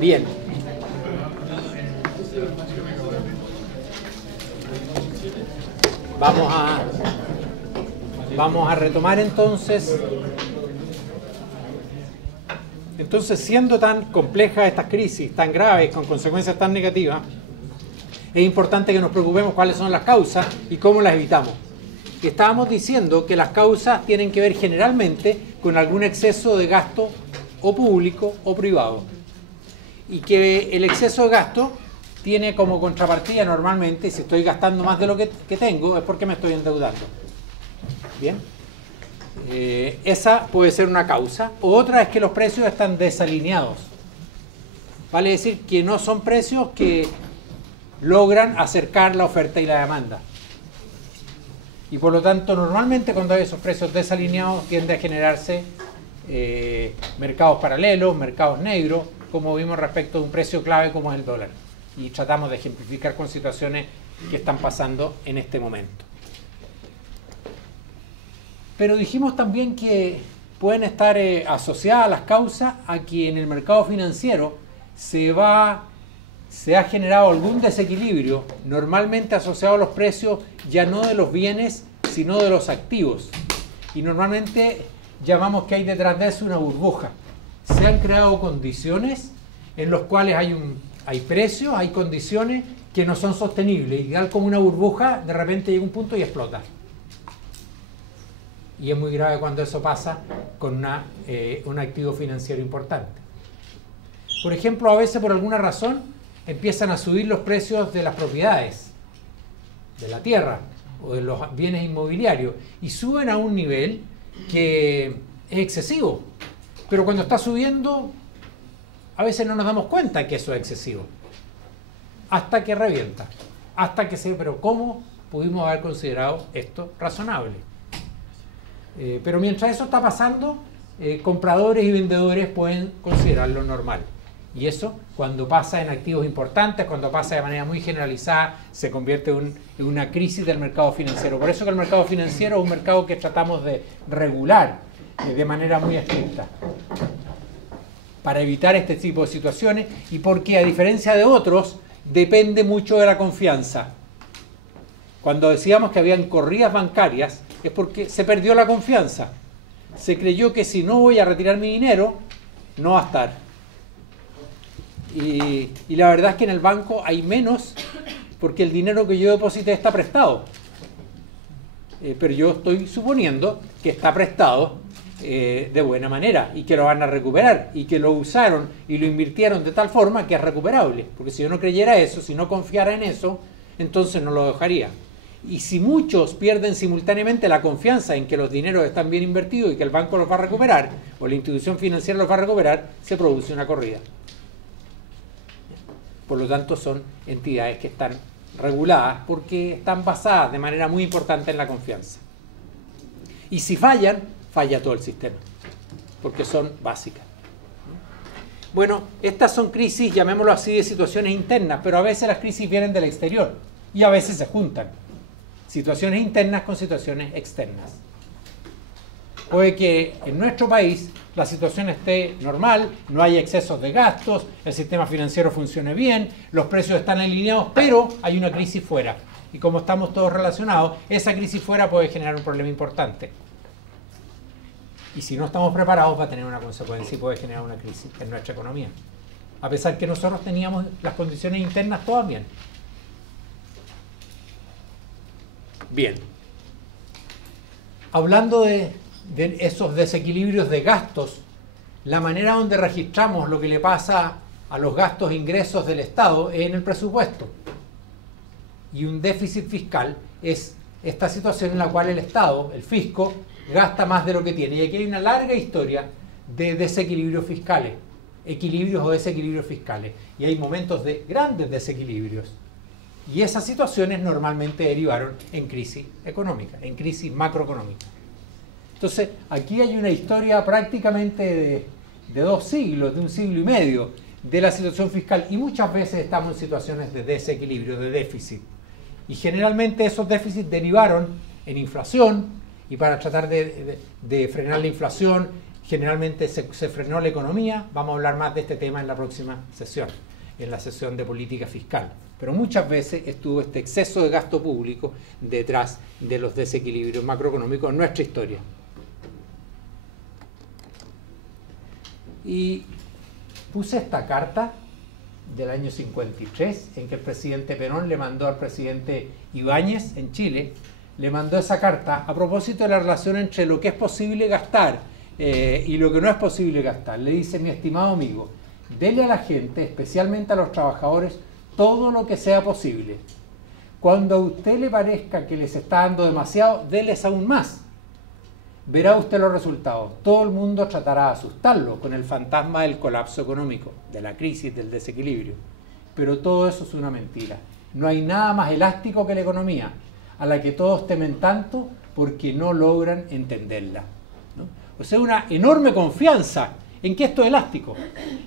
Bien. Vamos a retomar entonces. Entonces, siendo tan complejas estas crisis, tan graves, con consecuencias tan negativas, es importante que nos preocupemos cuáles son las causas y cómo las evitamos. Estábamos diciendo que las causas tienen que ver generalmente con algún exceso de gasto o público o privado. Y que el exceso de gasto tiene como contrapartida normalmente, si estoy gastando más de lo que tengo, es porque me estoy endeudando. Bien. Esa puede ser una causa. Otra es que los precios están desalineados. Vale decir que no son precios que logran acercar la oferta y la demanda. Y por lo tanto, normalmente cuando hay esos precios desalineados tiende a generarse mercados paralelos, mercados negros, como vimos respecto de un precio clave como es el dólar. Y tratamos de ejemplificar con situaciones que están pasando en este momento. Pero dijimos también que pueden estar asociadas las causas a que en el mercado financiero se ha generado algún desequilibrio, normalmente asociado a los precios ya no de los bienes, sino de los activos. Y normalmente llamamos que hay detrás de eso una burbuja. Se han creado condiciones en las cuales hay precios, hay condiciones que no son sostenibles. Y tal como una burbuja, de repente llega un punto y explota. Y es muy grave cuando eso pasa con un activo financiero importante. Por ejemplo, a veces por alguna razón empiezan a subir los precios de las propiedades, de la tierra o de los bienes inmobiliarios y suben a un nivel que es excesivo. Pero cuando está subiendo, a veces no nos damos cuenta que eso es excesivo. Hasta que revienta. Pero ¿cómo pudimos haber considerado esto razonable? Pero mientras eso está pasando, compradores y vendedores pueden considerarlo normal. Y eso, cuando pasa en activos importantes, cuando pasa de manera muy generalizada, se convierte en una crisis del mercado financiero. Por eso que el mercado financiero es un mercado que tratamos de regular de manera muy estricta, para evitar este tipo de situaciones y porque, a diferencia de otros, depende mucho de la confianza. Cuando decíamos que habían corridas bancarias, es porque se perdió la confianza. Se creyó que si no voy a retirar mi dinero, no va a estar. Y la verdad es que en el banco hay menos porque el dinero que yo deposité está prestado. Pero yo estoy suponiendo que está prestado de buena manera y que lo van a recuperar y que lo usaron y lo invirtieron de tal forma que es recuperable. Porque si yo no creyera eso, si no confiara en eso, entonces no lo dejaría. Y si muchos pierden simultáneamente la confianza en que los dineros están bien invertidos y que el banco los va a recuperar, o la institución financiera los va a recuperar, se produce una corrida. Por lo tanto, son entidades que están reguladas porque están basadas de manera muy importante en la confianza. Y si fallan, falla todo el sistema, porque son básicas. Bueno, estas son crisis, llamémoslo así, de situaciones internas, pero a veces las crisis vienen del exterior y a veces se juntan. Situaciones internas con situaciones externas. Puede que en nuestro país la situación esté normal, no hay excesos de gastos, el sistema financiero funcione bien, los precios están alineados, pero hay una crisis fuera. Y como estamos todos relacionados, esa crisis fuera puede generar un problema importante. Y si no estamos preparados va a tener una consecuencia y puede generar una crisis en nuestra economía. A pesar que nosotros teníamos las condiciones internas todas bien. Bien. Hablando de esos desequilibrios de gastos, la manera donde registramos lo que le pasa a los gastos e ingresos del Estado es en el presupuesto. Y un déficit fiscal es esta situación en la cual el Estado, el fisco, gasta más de lo que tiene. Y aquí hay una larga historia de desequilibrios fiscales, equilibrios o desequilibrios fiscales. Y hay momentos de grandes desequilibrios. Y esas situaciones normalmente derivaron en crisis económica, en crisis macroeconómica. Entonces, aquí hay una historia prácticamente de 2 siglos, de 1 siglo y medio, de la situación fiscal. Y muchas veces estamos en situaciones de desequilibrio, de déficit. Y generalmente esos déficits derivaron en inflación, y para tratar de frenar la inflación, generalmente se frenó la economía. Vamos a hablar más de este tema en la próxima sesión, en la sesión de política fiscal. Pero muchas veces estuvo este exceso de gasto público detrás de los desequilibrios macroeconómicos en nuestra historia. Y puse esta carta del año 53, en que el presidente Perón le mandó al presidente Ibáñez en Chile, le mandó esa carta a propósito de la relación entre lo que es posible gastar y lo que no es posible gastar. Le dice: mi estimado amigo, dele a la gente, especialmente a los trabajadores, todo lo que sea posible. Cuando a usted le parezca que les está dando demasiado, déles aún más. Verá usted los resultados. Todo el mundo tratará de asustarlo con el fantasma del colapso económico, de la crisis, del desequilibrio. Pero todo eso es una mentira. No hay nada más elástico que la economía, a la que todos temen tanto porque no logran entenderla, ¿no? O sea, una enorme confianza en que esto es elástico,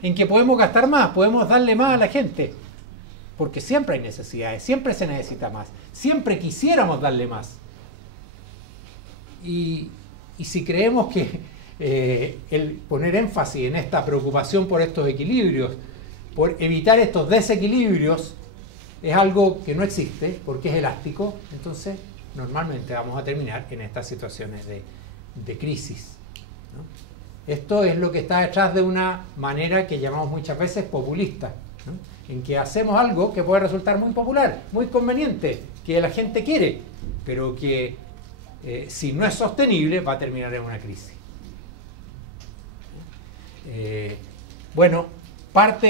en que podemos gastar más, podemos darle más a la gente, porque siempre hay necesidades, siempre se necesita más, siempre quisiéramos darle más. Y si creemos que el poner énfasis en esta preocupación por estos equilibrios, por evitar estos desequilibrios, es algo que no existe porque es elástico, entonces normalmente vamos a terminar en estas situaciones de crisis, ¿no? Esto es lo que está detrás de una manera que llamamos muchas veces populista, ¿no? En que hacemos algo que puede resultar muy popular, muy conveniente, que la gente quiere, pero que si no es sostenible va a terminar en una crisis. Bueno, parte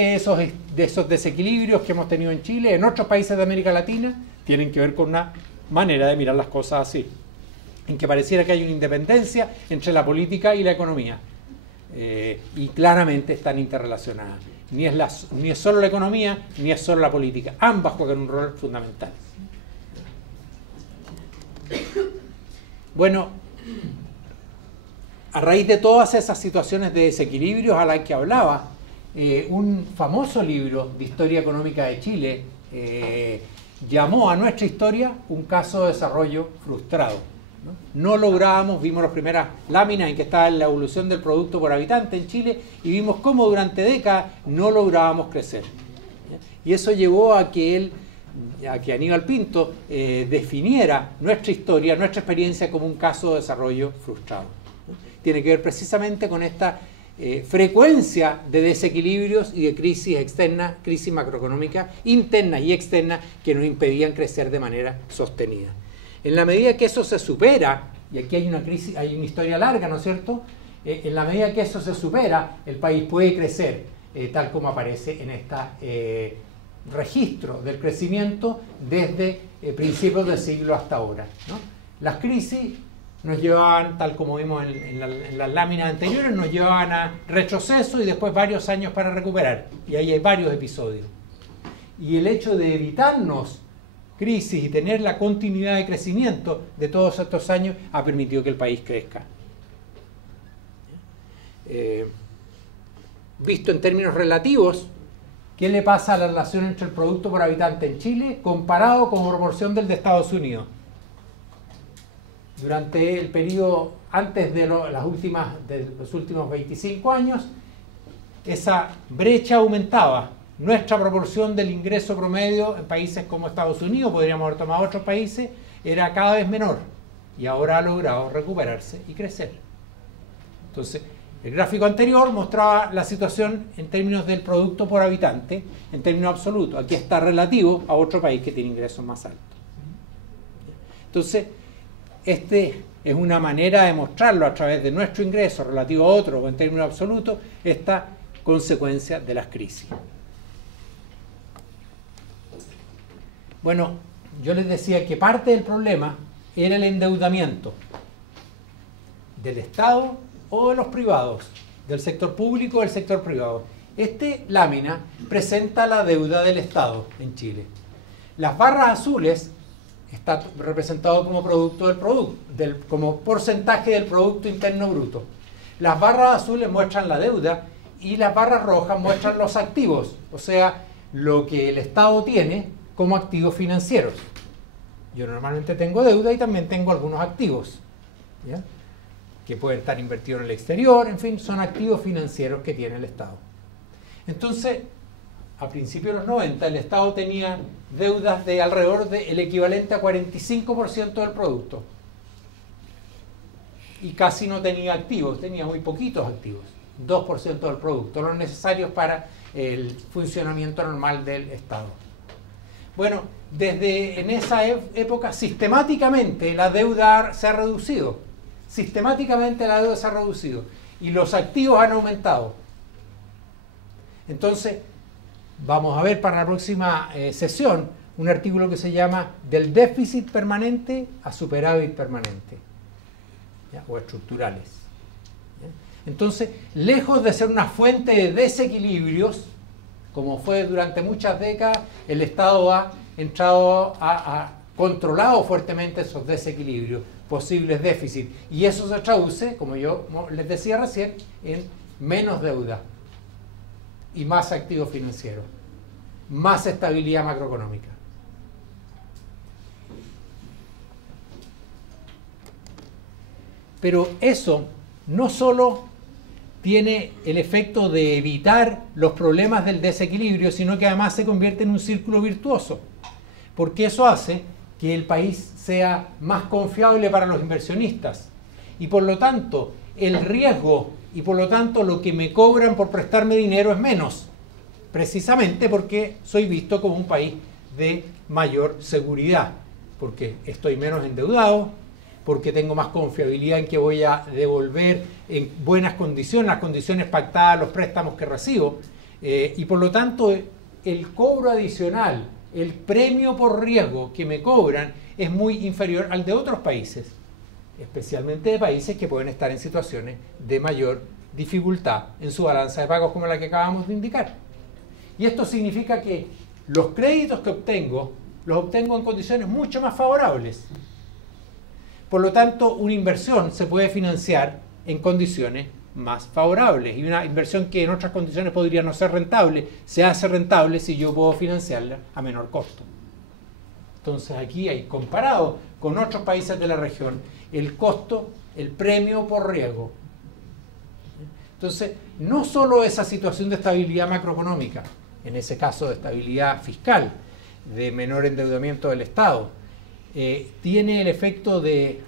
de esos desequilibrios que hemos tenido en Chile, en otros países de América Latina, tienen que ver con una manera de mirar las cosas así, en que pareciera que hay una independencia entre la política y la economía, y claramente están interrelacionadas. Ni es solo la economía, ni es solo la política. Ambas juegan un rol fundamental. Bueno, a raíz de todas esas situaciones de desequilibrios a las que hablaba, un famoso libro de historia económica de Chile llamó a nuestra historia un caso de desarrollo frustrado, ¿no? No lográbamos, vimos las primeras láminas en que estaba la evolución del producto por habitante en Chile y vimos cómo durante décadas no lográbamos crecer. Y eso llevó a que Aníbal Pinto definiera nuestra historia, nuestra experiencia como un caso de desarrollo frustrado, ¿no? Tiene que ver precisamente con esta frecuencia de desequilibrios y de crisis externas, crisis macroeconómicas internas y externas que nos impedían crecer de manera sostenida. En la medida que eso se supera, y aquí hay una crisis, hay una historia larga, ¿no es cierto? En la medida que eso se supera, el país puede crecer, tal como aparece en este registro del crecimiento desde principios del siglo hasta ahora, ¿no? Las crisis nos llevaban, tal como vimos en las láminas anteriores, nos llevaban a retroceso y después varios años para recuperar. Y ahí hay varios episodios. Y el hecho de evitarnos crisis y tener la continuidad de crecimiento de todos estos años ha permitido que el país crezca. Visto en términos relativos, ¿qué le pasa a la relación entre el producto por habitante en Chile comparado con proporción del de Estados Unidos? Durante el periodo antes de los últimos 25 años, esa brecha aumentaba. Nuestra proporción del ingreso promedio en países como Estados Unidos, podríamos haber tomado otros países, era cada vez menor. Y ahora ha logrado recuperarse y crecer. Entonces, el gráfico anterior mostraba la situación en términos del producto por habitante, en términos absolutos. Aquí está relativo a otro país que tiene ingresos más altos. Entonces, este es una manera de mostrarlo a través de nuestro ingreso relativo a otro o en términos absolutos, esta consecuencia de las crisis. Bueno, yo les decía que parte del problema era el endeudamiento del Estado o de los privados, del sector público o del sector privado. Esta lámina presenta la deuda del Estado en Chile. Las barras azules está representado como producto como porcentaje del Producto Interno Bruto. Las barras azules muestran la deuda y las barras rojas muestran los activos, o sea, lo que el Estado tiene como activos financieros. Yo normalmente tengo deuda y también tengo algunos activos, ¿ya? que pueden estar invertidos en el exterior, en fin, son activos financieros que tiene el Estado. Entonces, a principios de los 90, el Estado tenía deudas de alrededor del equivalente a 45% del producto. Y casi no tenía activos, tenía muy poquitos activos, 2% del producto, los necesarios para el funcionamiento normal del Estado. Bueno, desde en esa época, sistemáticamente la deuda se ha reducido. Sistemáticamente la deuda se ha reducido. Y los activos han aumentado. Entonces, vamos a ver para la próxima sesión un artículo que se llama Del déficit permanente a superávit permanente, ¿ya? O estructurales. ¿Ya? Entonces, lejos de ser una fuente de desequilibrios, como fue durante muchas décadas, el Estado ha entrado a controlado fuertemente esos desequilibrios, posibles déficits, y eso se traduce, como yo les decía recién, en menos deuda y más activos financieros, más estabilidad macroeconómica. Pero eso no solo tiene el efecto de evitar los problemas del desequilibrio, sino que además se convierte en un círculo virtuoso, porque eso hace que el país sea más confiable para los inversionistas y por lo tanto el riesgo y por lo tanto lo que me cobran por prestarme dinero es menos, precisamente porque soy visto como un país de mayor seguridad, porque estoy menos endeudado, porque tengo más confiabilidad en que voy a devolver en buenas condiciones, las condiciones pactadas, los préstamos que recibo, y por lo tanto el cobro adicional, el premio por riesgo que me cobran es muy inferior al de otros países, especialmente de países que pueden estar en situaciones de mayor dificultad en su balanza de pagos como la que acabamos de indicar. Y esto significa que los créditos que obtengo, los obtengo en condiciones mucho más favorables. Por lo tanto, una inversión se puede financiar en condiciones más favorables. Y una inversión que en otras condiciones podría no ser rentable, se hace rentable si yo puedo financiarla a menor costo. Entonces aquí hay, comparado con otros países de la región, el costo, el premio por riesgo. Entonces, no solo esa situación de estabilidad macroeconómica, en ese caso de estabilidad fiscal, de menor endeudamiento del Estado, tiene el efecto de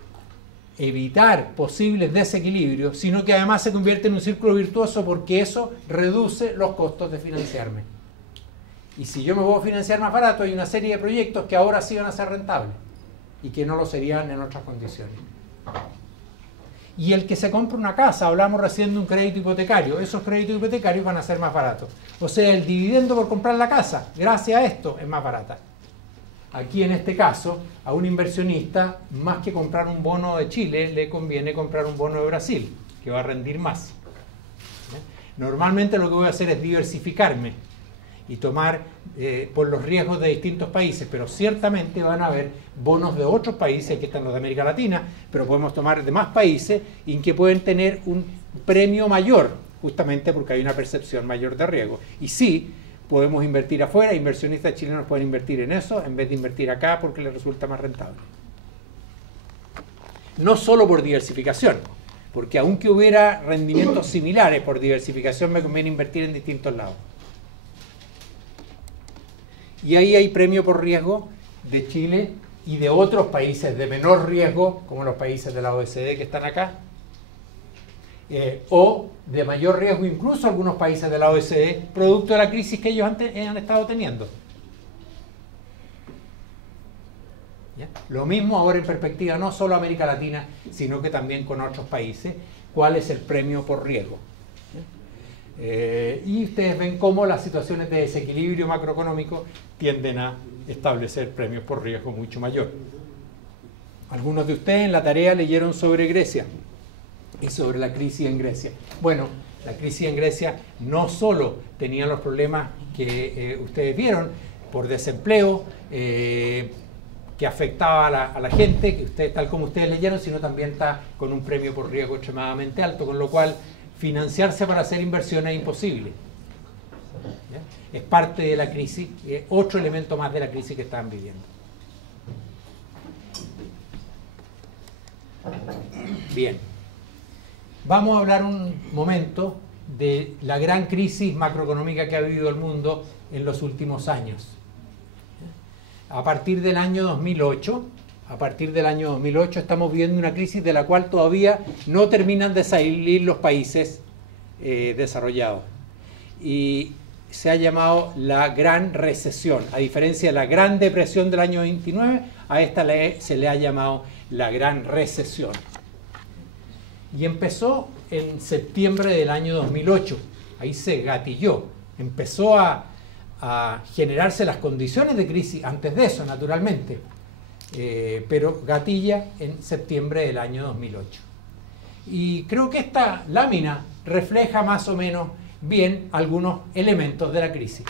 evitar posibles desequilibrios, sino que además se convierte en un círculo virtuoso porque eso reduce los costos de financiarme. Y si yo me puedo financiar más barato, hay una serie de proyectos que ahora sí van a ser rentables y que no lo serían en otras condiciones. Y el que se compra una casa, hablamos recién de un crédito hipotecario, esos créditos hipotecarios van a ser más baratos. O sea, el dividendo por comprar la casa, gracias a esto, es más barata. Aquí en este caso, a un inversionista, más que comprar un bono de Chile, le conviene comprar un bono de Brasil, que va a rendir más. Normalmente lo que voy a hacer es diversificarme y tomar por los riesgos de distintos países, pero ciertamente van a haber bonos de otros países, aquí están los de América Latina, pero podemos tomar de más países en que pueden tener un premio mayor, justamente porque hay una percepción mayor de riesgo. Y sí, podemos invertir afuera, inversionistas chilenos pueden invertir en eso en vez de invertir acá porque les resulta más rentable. No solo por diversificación, porque aunque hubiera rendimientos similares por diversificación me conviene invertir en distintos lados. Y ahí hay premio por riesgo de Chile y de otros países de menor riesgo, como los países de la OECD que están acá, o de mayor riesgo incluso algunos países de la OECD, producto de la crisis que ellos han estado teniendo. ¿Ya? Lo mismo ahora en perspectiva no solo América Latina, sino que también con otros países, cuál es el premio por riesgo. Y ustedes ven cómo las situaciones de desequilibrio macroeconómico tienden a establecer premios por riesgo mucho mayor. Algunos de ustedes en la tarea leyeron sobre Grecia y sobre la crisis en Grecia. Bueno, la crisis en Grecia no solo tenía los problemas que ustedes vieron por desempleo, que afectaba a la gente, que ustedes, tal como ustedes leyeron, sino también está con un premio por riesgo extremadamente alto, con lo cual financiarse para hacer inversión es imposible. ¿Ya? Es parte de la crisis, otro elemento más de la crisis que están viviendo. Bien. vamos a hablar un momento de la gran crisis macroeconómica que ha vivido el mundo en los últimos años. A partir del año 2008, estamos viviendo una crisis de la cual todavía no terminan de salir los países desarrollados. Y se ha llamado la Gran Recesión. A diferencia de la Gran Depresión del año 29, a esta se le ha llamado la Gran Recesión. Y empezó en septiembre del año 2008. Ahí se gatilló. Empezó a generarse las condiciones de crisis antes de eso, naturalmente. Pero gatilla en septiembre del año 2008. Y creo que esta lámina refleja más o menos bien algunos elementos de la crisis.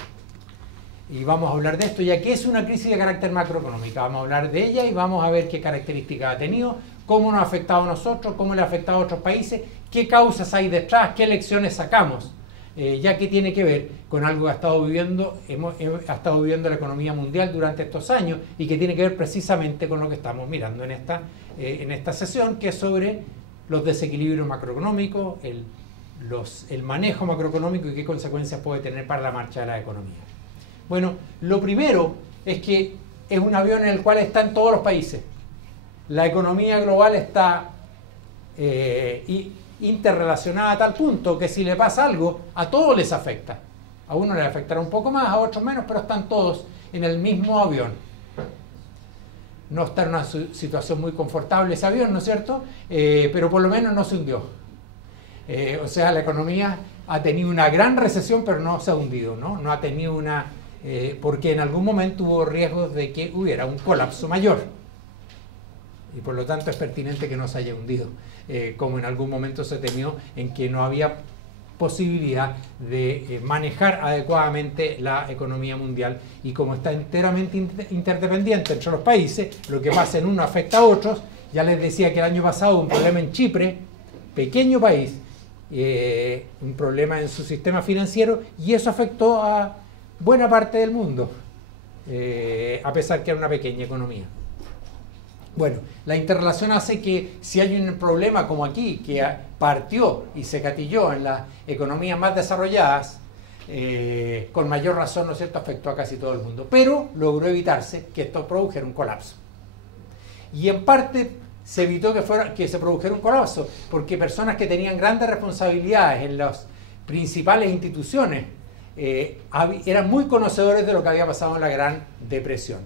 Y vamos a hablar de esto, ya que es una crisis de carácter macroeconómico. Vamos a hablar de ella y vamos a ver qué características ha tenido, cómo nos ha afectado a nosotros, cómo le ha afectado a otros países, qué causas hay detrás, qué lecciones sacamos, ya que tiene que ver con algo que ha estado viviendo la economía mundial durante estos años y que tiene que ver precisamente con lo que estamos mirando en esta sesión, que es sobre los desequilibrios macroeconómicos, el manejo macroeconómico y qué consecuencias puede tener para la marcha de la economía. Bueno, lo primero es que es un avión en el cual están todos los países. La economía global está interrelacionada a tal punto que si le pasa algo, a todos les afecta. A uno les afectará un poco más, a otros menos, pero están todos en el mismo avión. No está en una situación muy confortable ese avión, ¿no es cierto? Pero por lo menos no se hundió. O sea, la economía ha tenido una gran recesión, pero no se ha hundido, ¿no? No ha tenido porque en algún momento hubo riesgos de que hubiera un colapso mayor. Y por lo tanto es pertinente que no se haya hundido, como en algún momento se temió en que no había posibilidad de manejar adecuadamente la economía mundial, y como está enteramente interdependiente entre los países, lo que pasa en uno afecta a otros. Ya les decía que el año pasado hubo un problema en Chipre, pequeño país, un problema en su sistema financiero, y eso afectó a buena parte del mundo, a pesar que era una pequeña economía. Bueno, la interrelación hace que si hay un problema como aquí, que partió y se gatilló en las economías más desarrolladas, con mayor razón, ¿no es cierto?, afectó a casi todo el mundo. Pero logró evitarse que esto produjera un colapso. Y en parte se evitó que se produjera un colapso, porque personas que tenían grandes responsabilidades en las principales instituciones eran muy conocedores de lo que había pasado en la Gran Depresión.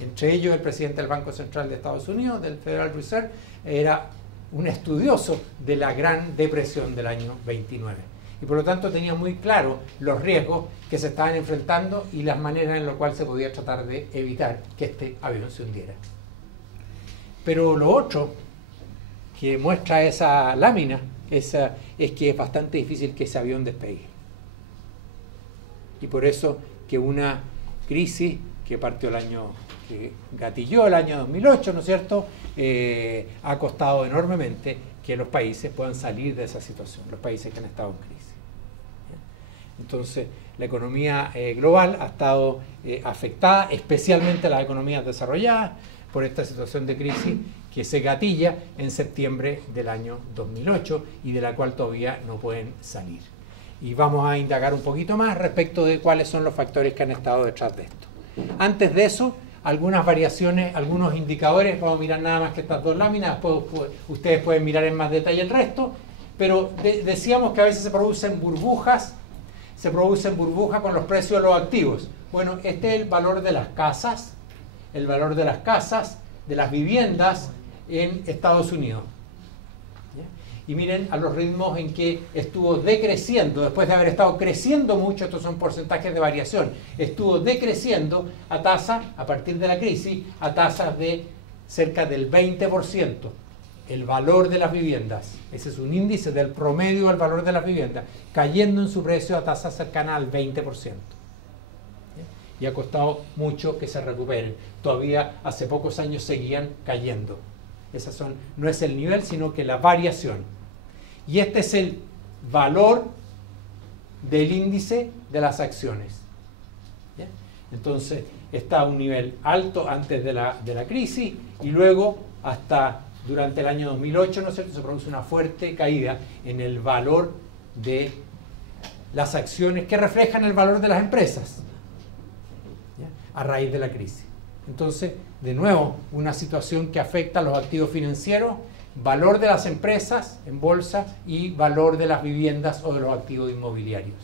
Entre ellos el presidente del Banco Central de Estados Unidos, del Federal Reserve, era un estudioso de la Gran Depresión del año 29. Y por lo tanto tenía muy claro los riesgos que se estaban enfrentando y las maneras en las cuales se podía tratar de evitar que este avión se hundiera. Pero lo otro que muestra esa lámina es que es bastante difícil que ese avión despegue. Y por eso que una crisis que que gatilló el año 2008, ¿no es cierto?, ha costado enormemente que los países puedan salir de esa situación, los países que han estado en crisis. Entonces, la economía global ha estado afectada, especialmente las economías desarrolladas, por esta situación de crisis que se gatilla en septiembre del año 2008 y de la cual todavía no pueden salir. Y vamos a indagar un poquito más respecto de cuáles son los factores que han estado detrás de esto. Antes de eso, algunas variaciones, algunos indicadores. Vamos a mirar nada más que estas dos láminas, después ustedes pueden mirar en más detalle el resto, pero decíamos que a veces se producen burbujas con los precios de los activos. Bueno, este es el valor de las casas, de las viviendas en Estados Unidos. Y miren a los ritmos en que estuvo decreciendo, después de haber estado creciendo mucho. Estos son porcentajes de variación, estuvo decreciendo a partir de la crisis, a tasas de cerca del 20%, el valor de las viviendas. Ese es un índice del promedio del valor de las viviendas, cayendo en su precio a tasas cercanas al 20%. Y ha costado mucho que se recuperen. Todavía hace pocos años seguían cayendo. No es el nivel, sino que la variación. Y este es el valor del índice de las acciones. ¿Ya? Entonces está a un nivel alto antes de la crisis y luego hasta durante el año 2008, ¿no es cierto?, se produce una fuerte caída en el valor de las acciones que reflejan el valor de las empresas, ¿ya?, a raíz de la crisis. Entonces, de nuevo, una situación que afecta a los activos financieros, valor de las empresas en bolsa y valor de las viviendas o de los activos inmobiliarios.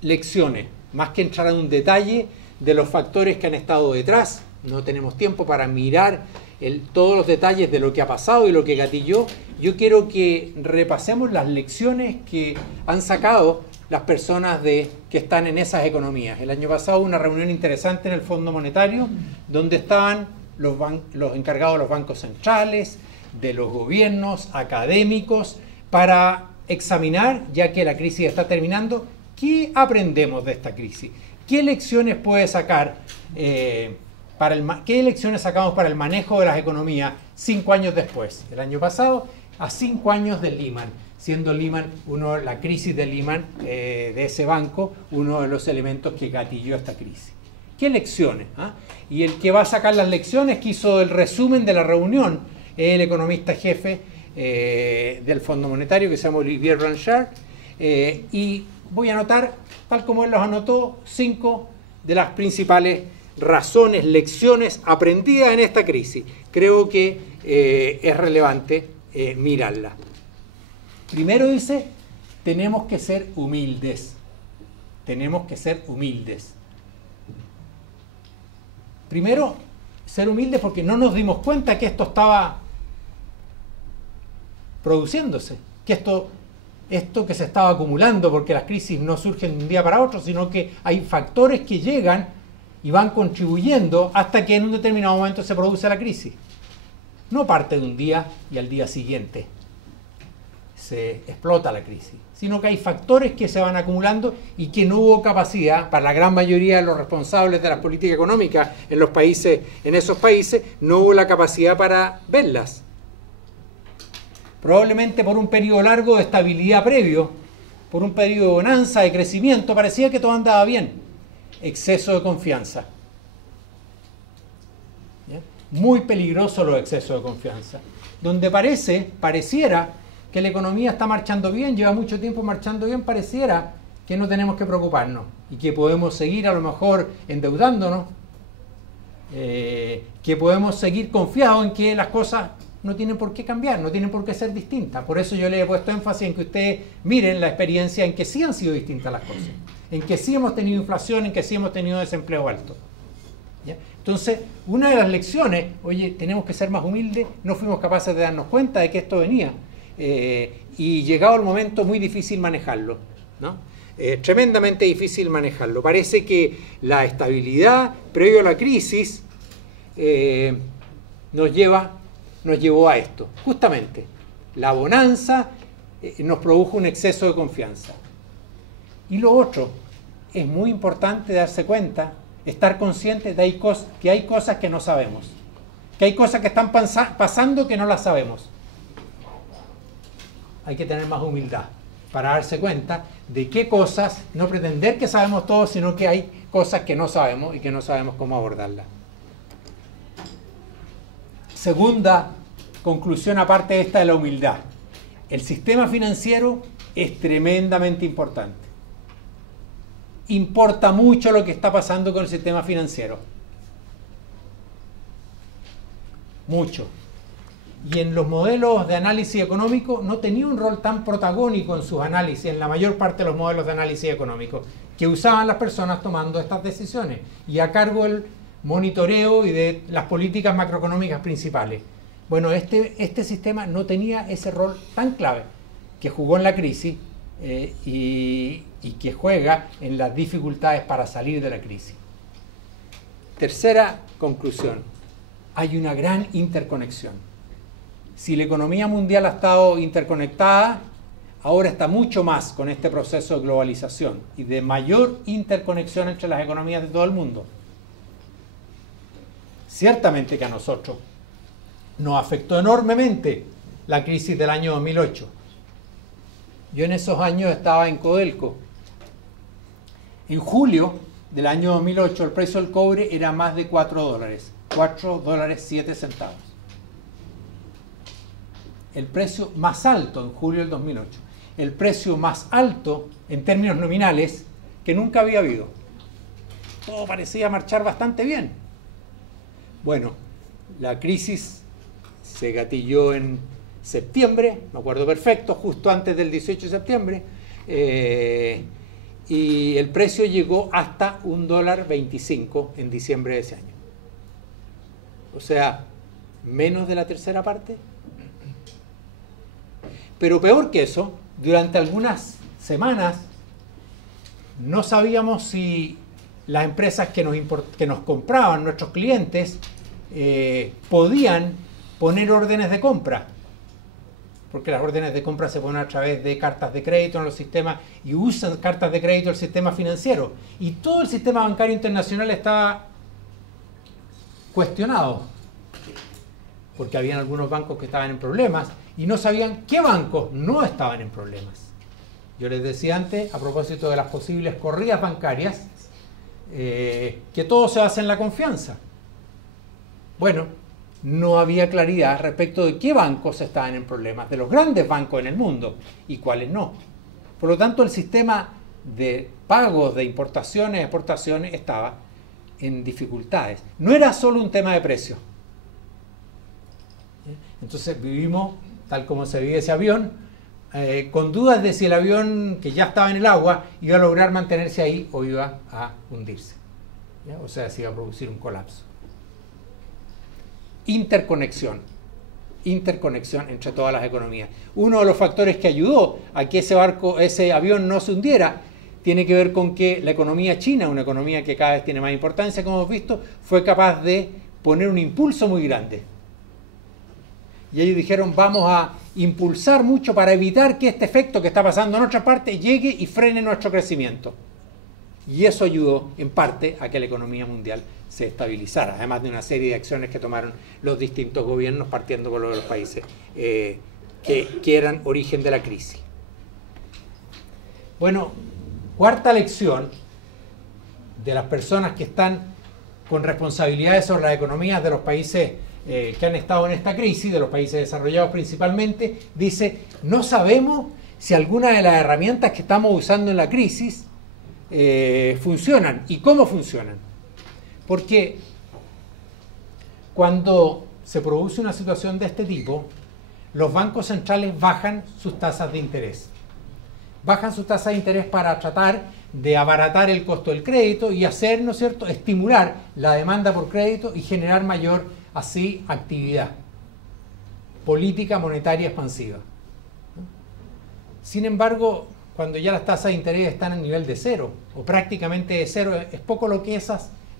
Lecciones. Más que entrar en un detalle de los factores que han estado detrás, no tenemos tiempo para mirar todos los detalles de lo que ha pasado y lo que gatilló. Yo quiero que repasemos las lecciones que han sacado las personas que están en esas economías. El año pasado hubo una reunión interesante en el Fondo Monetario donde estaban los encargados de los bancos centrales, de los gobiernos, académicos, para examinar, ya que la crisis está terminando, ¿qué aprendemos de esta crisis? ¿Qué lecciones puede sacar? ¿Qué lecciones sacamos para el manejo de las economías 5 años después? El año pasado, a 5 años de Lehman, siendo Lehman la crisis de Lehman, de ese banco, uno de los elementos que gatilló esta crisis. ¿Qué lecciones? Y el que va a sacar las lecciones, que hizo el resumen de la reunión, el economista jefe del Fondo Monetario, que se llama Olivier Blanchard, y voy a anotar, tal como él los anotó, 5 de las principales razones, lecciones aprendidas en esta crisis. Creo que es relevante mirarla. Primero dice, tenemos que ser humildes. Tenemos que ser humildes. Primero, ser humildes porque no nos dimos cuenta que esto estaba produciéndose, que esto que se estaba acumulando, porque las crisis no surgen de un día para otro, sino que hay factores que llegan y van contribuyendo hasta que en un determinado momento se produce la crisis. No parte de un día y al día siguiente se explota la crisis, sino que hay factores que se van acumulando y que no hubo capacidad, para la gran mayoría de los responsables de las políticas económicas en esos países, no hubo la capacidad para verlas. Probablemente por un periodo largo de estabilidad previo, por un periodo de bonanza, de crecimiento, parecía que todo andaba bien. Exceso de confianza. ¿Ya? Muy peligroso los excesos de confianza. Donde pareciera que la economía está marchando bien, lleva mucho tiempo marchando bien, pareciera que no tenemos que preocuparnos y que podemos seguir a lo mejor endeudándonos, que podemos seguir confiados en que las cosas no tienen por qué cambiar, no tienen por qué ser distintas. Por eso yo le he puesto énfasis en que ustedes miren la experiencia en que sí han sido distintas las cosas, en que sí hemos tenido inflación, en que sí hemos tenido desempleo alto. ¿Ya? Entonces, una de las lecciones, oye, tenemos que ser más humildes, no fuimos capaces de darnos cuenta de que esto venía, y llegado el momento muy difícil manejarlo, ¿no? Tremendamente difícil manejarlo. Parece que la estabilidad previo a la crisis nos llevó a esto. Justamente, la bonanza nos produjo un exceso de confianza. Y lo otro, es muy importante darse cuenta, estar consciente de que hay cosas que no sabemos, que hay cosas que están pasando que no las sabemos. Hay que tener más humildad para darse cuenta de qué cosas, no pretender que sabemos todo, sino que hay cosas que no sabemos y que no sabemos cómo abordarlas. Segunda conclusión, aparte de esta, de la humildad. El sistema financiero es tremendamente importante. Importa mucho lo que está pasando con el sistema financiero. Mucho. Y en los modelos de análisis económico no tenía un rol tan protagónico en sus análisis, en la mayor parte de los modelos de análisis económico, que usaban las personas tomando estas decisiones, y a cargo del monitoreo y de las políticas macroeconómicas principales. Bueno, este sistema no tenía ese rol tan clave que jugó en la crisis y que juega en las dificultades para salir de la crisis. Tercera conclusión, hay una gran interconexión. Si la economía mundial ha estado interconectada, ahora está mucho más con este proceso de globalización y de mayor interconexión entre las economías de todo el mundo. Ciertamente que a nosotros nos afectó enormemente la crisis del año 2008. Yo en esos años estaba en Codelco. En julio del año 2008 el precio del cobre era más de $4, $4.07. El precio más alto en julio del 2008. El precio más alto en términos nominales que nunca había habido. Todo parecía marchar bastante bien. Bueno, la crisis se gatilló en septiembre, me acuerdo perfecto, justo antes del 18 de septiembre, y el precio llegó hasta $1.25 en diciembre de ese año. O sea, menos de la tercera parte. Pero peor que eso, durante algunas semanas no sabíamos si las empresas que nos compraban, nuestros clientes, podían poner órdenes de compra, porque las órdenes de compra se ponen a través de cartas de crédito en los sistemas y usan cartas de crédito el sistema financiero. Y todo el sistema bancario internacional estaba cuestionado, porque habían algunos bancos que estaban en problemas y no sabían qué bancos no estaban en problemas. Yo les decía antes, a propósito de las posibles corridas bancarias, que todo se basa en la confianza. Bueno, no había claridad respecto de qué bancos estaban en problemas, de los grandes bancos en el mundo y cuáles no. Por lo tanto, el sistema de pagos de importaciones y exportaciones estaba en dificultades. No era solo un tema de precio. Entonces vivimos, tal como se vive ese avión, con dudas de si el avión que ya estaba en el agua iba a lograr mantenerse ahí o iba a hundirse. ¿Ya? O sea, se iba a producir un colapso. Interconexión entre todas las economías. Uno de los factores que ayudó a que ese avión no se hundiera, tiene que ver con que la economía china, una economía que cada vez tiene más importancia, como hemos visto, fue capaz de poner un impulso muy grande. Y ellos dijeron, vamos a impulsar mucho para evitar que este efecto que está pasando en otra parte llegue y frene nuestro crecimiento. Y eso ayudó en parte a que la economía mundial se estabilizara, además de una serie de acciones que tomaron los distintos gobiernos, partiendo por los países que eran origen de la crisis. Bueno, cuarta lección de las personas que están con responsabilidades sobre las economías de los países que han estado en esta crisis, de los países desarrollados principalmente, dice, no sabemos si alguna de las herramientas que estamos usando en la crisis funcionan y cómo funcionan. Porque cuando se produce una situación de este tipo, los bancos centrales bajan sus tasas de interés. Bajan sus tasas de interés para tratar de abaratar el costo del crédito y hacer, ¿no es cierto?, estimular la demanda por crédito y generar mayor, así, actividad política monetaria expansiva. Sin embargo, cuando ya las tasas de interés están en nivel de cero, o prácticamente de cero, es poco lo que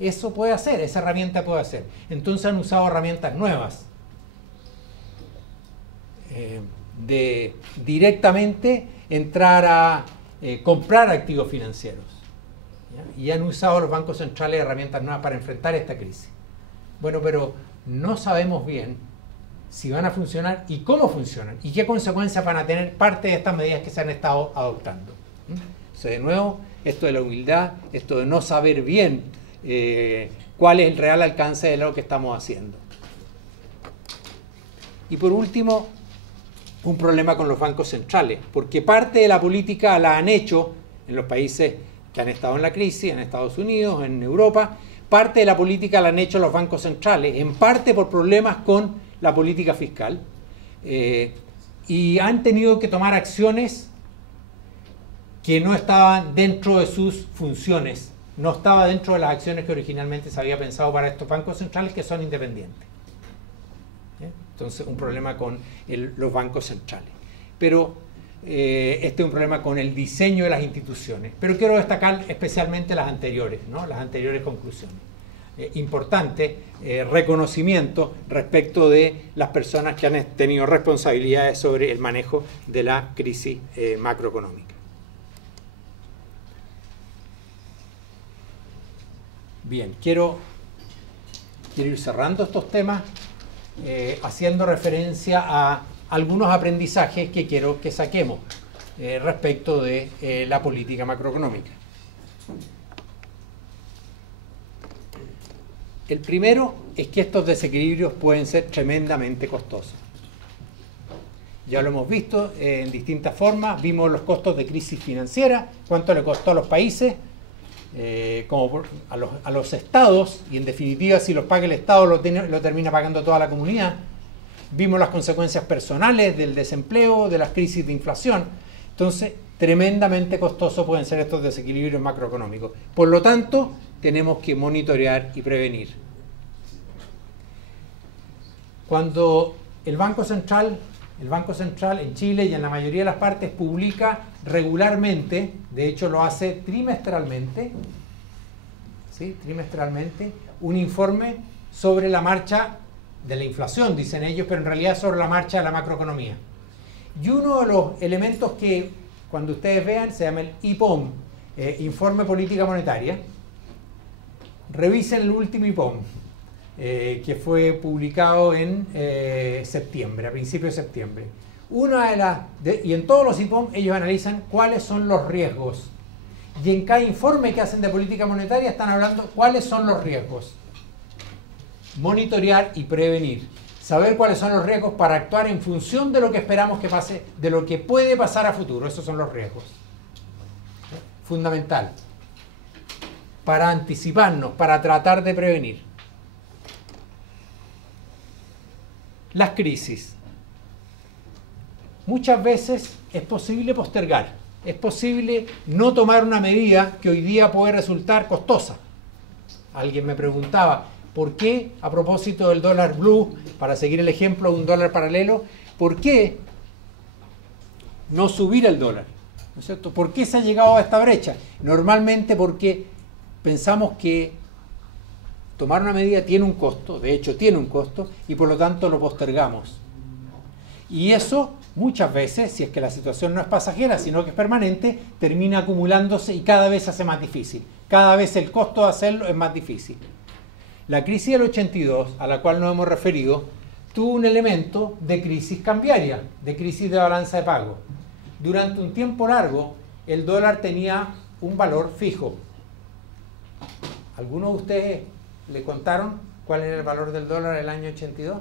eso puede hacer, esa herramienta puede hacer. Entonces han usado herramientas nuevas de directamente entrar a comprar activos financieros. ¿Ya? Y han usado los bancos centrales herramientas nuevas para enfrentar esta crisis. Bueno, pero no sabemos bien si van a funcionar y cómo funcionan y qué consecuencias van a tener parte de estas medidas que se han estado adoptando. Entonces, de nuevo, esto de la humildad, esto de no saber bien cuál es el real alcance de lo que estamos haciendo. Y por último, un problema con los bancos centrales, porque parte de la política la han hecho en los países que han estado en la crisis, en Estados Unidos, en Europa, parte de la política la han hecho los bancos centrales, en parte por problemas con la política fiscal, y han tenido que tomar acciones que no estaban dentro de sus funciones, no estaba dentro de las acciones que originalmente se había pensado para estos bancos centrales que son independientes. Entonces, un problema con los bancos centrales. Pero este es un problema con el diseño de las instituciones. Pero quiero destacar especialmente las anteriores, ¿no? Las anteriores conclusiones. Importante reconocimiento respecto de las personas que han tenido responsabilidades sobre el manejo de la crisis macroeconómica. Bien, quiero ir cerrando estos temas haciendo referencia a algunos aprendizajes que quiero que saquemos respecto de la política macroeconómica. El primero es que estos desequilibrios pueden ser tremendamente costosos. Ya lo hemos visto en distintas formas. Vimos los costos de crisis financiera, cuánto le costó a los países, a los estados, y en definitiva si los paga el Estado lo termina pagando toda la comunidad. Vimos las consecuencias personales del desempleo, de las crisis de inflación. Entonces, tremendamente costosos pueden ser estos desequilibrios macroeconómicos. Por lo tanto, tenemos que monitorear y prevenir. Cuando el Banco Central en Chile y en la mayoría de las partes publica regularmente, de hecho lo hace trimestralmente, ¿sí? Trimestralmente, un informe sobre la marcha de la inflación, dicen ellos, pero en realidad sobre la marcha de la macroeconomía. Y uno de los elementos que cuando ustedes vean se llama el IPOM, Informe Política Monetaria. Revisen el último IPOM, que fue publicado en septiembre, a principios de septiembre. Y en todos los IPOM ellos analizan cuáles son los riesgos. Y en cada informe que hacen de política monetaria están hablando cuáles son los riesgos. Monitorear y prevenir. Saber cuáles son los riesgos para actuar en función de lo que esperamos que pase, de lo que puede pasar a futuro. Esos son los riesgos. Fundamental. Para anticiparnos, para tratar de prevenir. Las crisis. Muchas veces es posible postergar. Es posible no tomar una medida que hoy día puede resultar costosa. Alguien me preguntaba, ¿por qué, a propósito del dólar blue, para seguir el ejemplo de un dólar paralelo, por qué no subir el dólar? ¿No es cierto? ¿Por qué se ha llegado a esta brecha? Normalmente porque pensamos que tomar una medida tiene un costo, de hecho tiene un costo, y por lo tanto lo postergamos. Y eso muchas veces, si es que la situación no es pasajera, sino que es permanente, termina acumulándose y cada vez se hace más difícil. Cada vez el costo de hacerlo es más difícil. La crisis del 82, a la cual nos hemos referido, tuvo un elemento de crisis cambiaria, de crisis de balanza de pago. Durante un tiempo largo, el dólar tenía un valor fijo. ¿Algunos de ustedes le contaron cuál era el valor del dólar el año 82?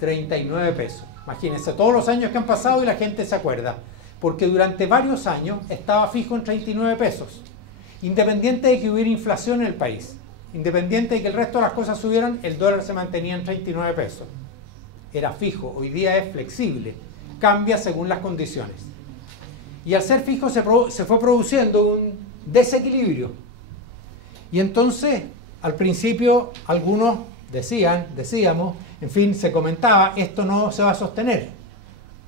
39 pesos. Imagínense, todos los años que han pasado y la gente se acuerda. Porque durante varios años estaba fijo en 39 pesos. Independiente de que hubiera inflación en el país. Independiente de que el resto de las cosas subieran, el dólar se mantenía en 39 pesos. Era fijo, hoy día es flexible, cambia según las condiciones. Y al ser fijo se fue produciendo un desequilibrio. Y entonces, al principio, algunos decíamos, en fin, se comentaba, esto no se va a sostener.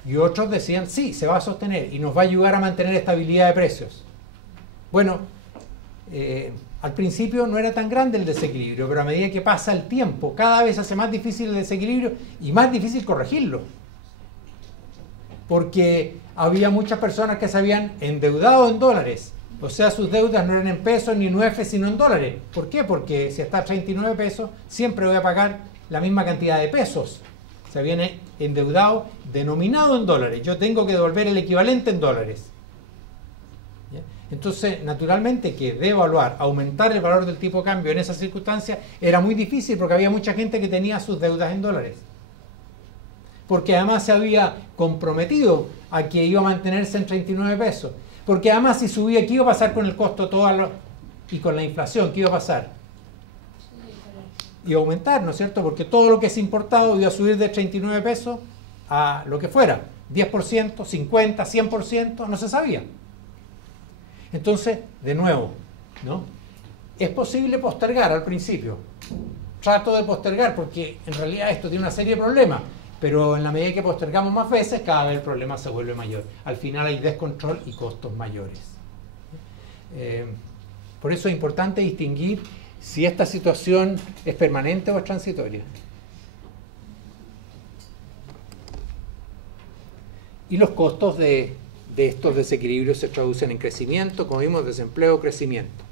Y otros decían, sí, se va a sostener y nos va a ayudar a mantener estabilidad de precios. Bueno, al principio no era tan grande el desequilibrio, pero a medida que pasa el tiempo, cada vez hace más difícil el desequilibrio y más difícil corregirlo. Porque había muchas personas que se habían endeudado en dólares. O sea, sus deudas no eran en pesos ni en UF, sino en dólares. ¿Por qué? Porque si está a 39 pesos, siempre voy a pagar la misma cantidad de pesos. Se viene endeudado, denominado en dólares. Yo tengo que devolver el equivalente en dólares. ¿Ya? Entonces, naturalmente que de evaluar, aumentar el valor del tipo de cambio en esas circunstancias era muy difícil porque había mucha gente que tenía sus deudas en dólares. Porque además se había comprometido a que iba a mantenerse en 39 pesos. Porque además si subía, ¿qué iba a pasar con el costo y con la inflación? ¿Qué iba a pasar? Iba a aumentar, ¿no es cierto? Porque todo lo que es importado iba a subir de 39 pesos a lo que fuera. 10%, 50%, 100%, no se sabía. Entonces, de nuevo, ¿no? Es posible postergar al principio. Trato de postergar porque en realidad esto tiene una serie de problemas. Pero en la medida que postergamos más veces, cada vez el problema se vuelve mayor. Al final hay descontrol y costos mayores. Por eso es importante distinguir si esta situación es permanente o es transitoria. Y los costos de estos desequilibrios se traducen en crecimiento, como vimos, desempleo, crecimiento.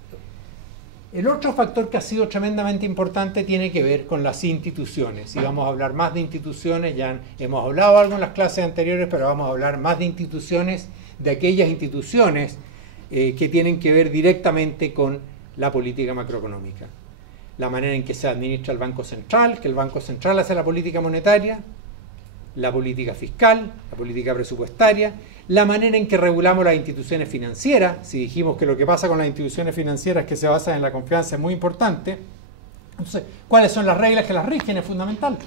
El otro factor que ha sido tremendamente importante tiene que ver con las instituciones. Y vamos a hablar más de instituciones, ya hemos hablado algo en las clases anteriores, pero vamos a hablar más de instituciones, de aquellas instituciones que tienen que ver directamente con la política macroeconómica. la manera en que se administra el Banco Central, que el Banco Central hace la política monetaria, la política fiscal, la política presupuestaria, la manera en que regulamos las instituciones financieras. Si dijimos que lo que pasa con las instituciones financieras que se basan en la confianza es muy importante, entonces, ¿cuáles son las reglas que las rigen? Es fundamental.